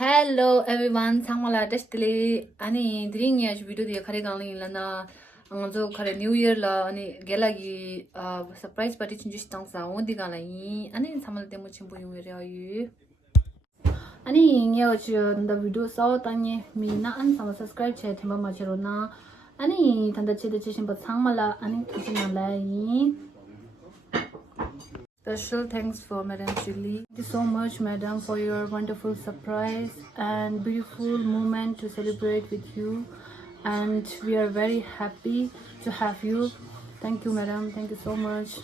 Hello everyone, 상말라 데스틀리 아니 드링이야 비디오 뒤에 카레 강링이라나 저 카레 뉴 이어라 아니 갤라기 서프라이즈 파티 준비시당사 어디 가나이 아니 상말 때문에 친구 용이래요 아니 이게 저 비디오 사오다니 미나 안 상말 subscribe 체 팀마 마치로나 아니 단다 체데 체신 바 상말라 아니 키진나라이 Special thanks for Madam Julie. Thank you so much, Madam, for your wonderful surprise and beautiful moment to celebrate with you. And we are very happy to have you. Thank you, Madam. Thank you so much.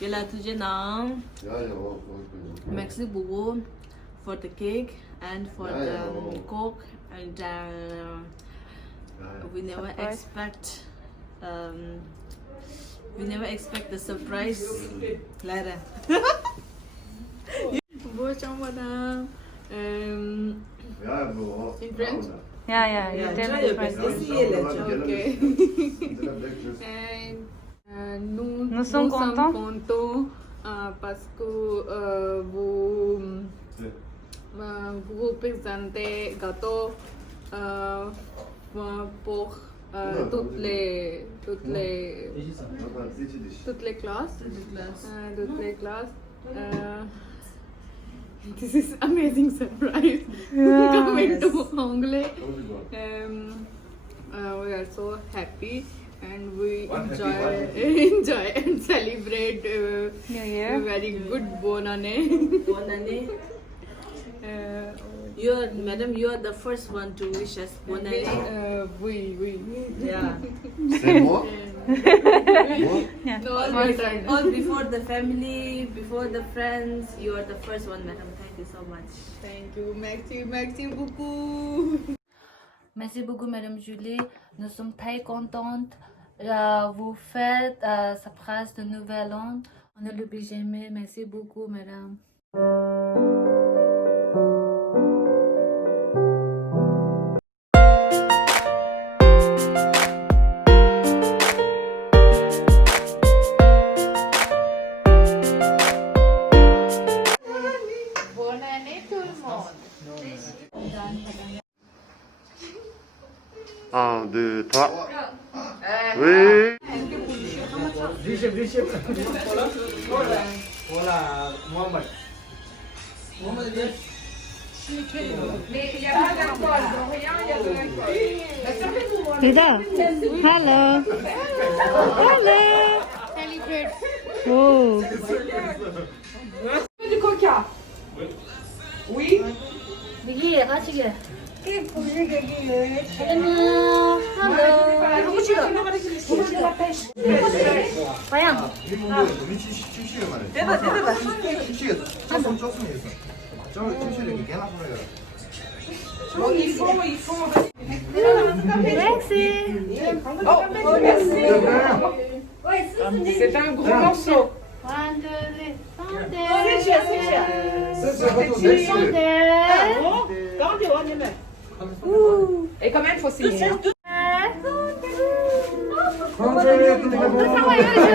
Gela tujhe naam Maxi Bubu for the cake and for the coke and we never expect the surprise Lara Bo chamada in French Yeah. try your best okay and nous sommes contents parce que vous présentez gâteau pour toutes les classes. This is amazing surprise. Coming to Anglais. We are so happy and we enjoy and celebrate New Year. a very good Bonne année. Madam, you are the first one to wish us Bonne année. Oui. Yeah. C'est moi? No, all before the family, before the friends, you are the first one, madam. Thank you so much. Thank you, merci beaucoup. Merci beaucoup, Madame Julie. Nous sommes très contentes. Vous faites sa phrase de Nouvel An. On ne l'oublie jamais. Merci beaucoup, Madame. Bonne année tout le monde. 1, 2, 3. Oui. Hola, Muhammad. Rida, hello. Celebrate. Oh. Du coca. Oui. Vicky, 같이 게. Pour les gagner. Hello. 과연. Il faut. Merci. Oh, merci. C'est un gros morceau. One, two, three. Et quand même, il faut signer. 상황 이러셔.